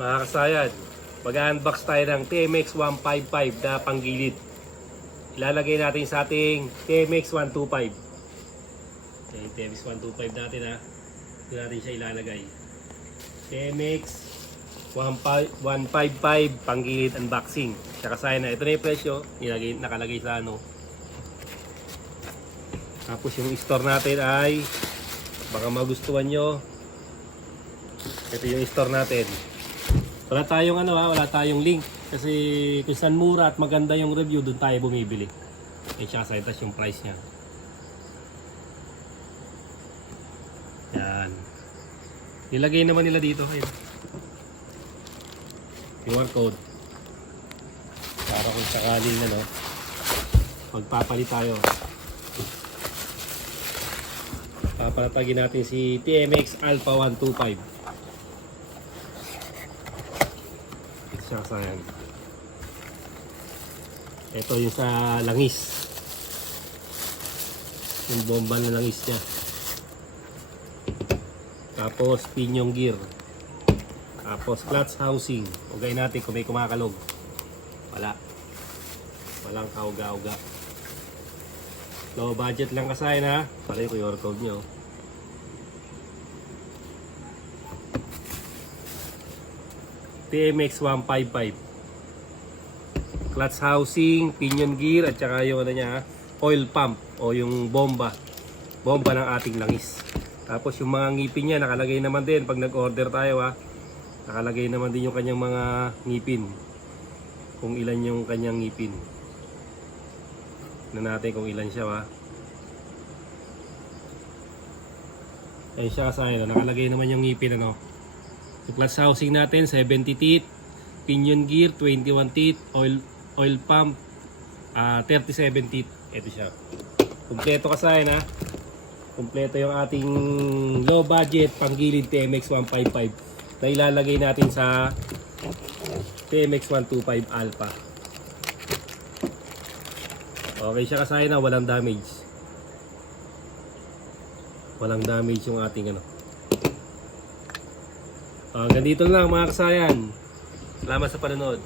Mga kasayan, mag-unbox tayo ng TMX 155 na panggilid. Ilalagay natin sa ating TMX 125. Okay, TMX 125 natin ha. Ito natin siya ilalagay. TMX 155 panggilid unboxing. Siya kasayan na. Ito na yung presyo. Nakalagay sa ano. Tapos yung store natin ay baka magustuhan nyo. Ito yung store natin. Wala tayong wala tayong link kasi kung saan mura at maganda yung review, doon tayo bumibili. Eh siya sa itas yung price niya. Yan. Nilagay naman nila dito ayun. QR code. Para kung sakaling magpapalit tayo. Papalatagin natin si TMX Alpha 125. Ito siya kasayan. Ito yung sa langis. Yung bomba na langis niya. Tapos pinyong gear. Tapos clutch housing. Ugay natin kung may kumakalog. Wala. Walang kauga-uga. Low budget lang kasayan ha. Pala yung QR code nyo. TMX 155. Clutch housing, pinion gear at saka yung niya, oil pump o yung bomba. Bomba ng ating langis. Tapos yung mga ngipin niya nakalagay naman din pag nag-order tayo ha. Nakalagay naman din yung kanyang mga ngipin. Kung ilan yung kanyang ngipin. Na natin kung ilan siya ha. Ayun siya kasayan. Nakalagay naman yung ngipin Yung clutch housing natin 70 teeth, pinion gear 21 teeth, oil pump 37 teeth. Ito siya. Kumpleto kasayan ha. Kumpleto yung ating low budget panggilid TMX 155 na ilalagay natin sa TMX 125 Alpha. Okay siya kasayan na walang damage. Walang damage yung ating ganito lang mga kasayan. Salamat sa panonood.